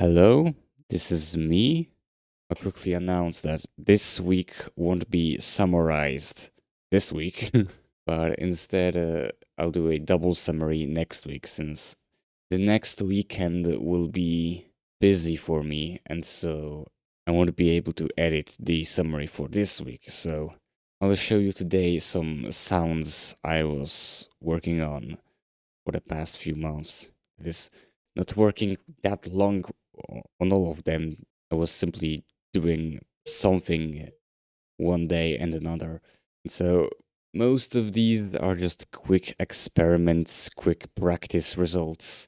Hello, this is me. I'll quickly announce that this week won't be summarized this week, but instead I'll do a double summary next week since the next weekend will be busy for me, and so I won't be able to edit the summary for this week. So I'll show you today some sounds I was working on for the past few months. It is not working that long on all of them. I was simply doing something one day and another. So most of these are just quick experiments, quick practice results.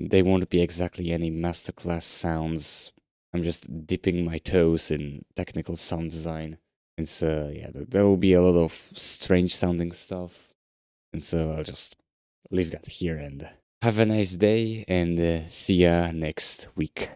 They won't be exactly any masterclass sounds. I'm just dipping my toes in technical sound design. And so, yeah, there will be a lot of strange sounding stuff. And so I'll just leave that here and have a nice day and see ya next week.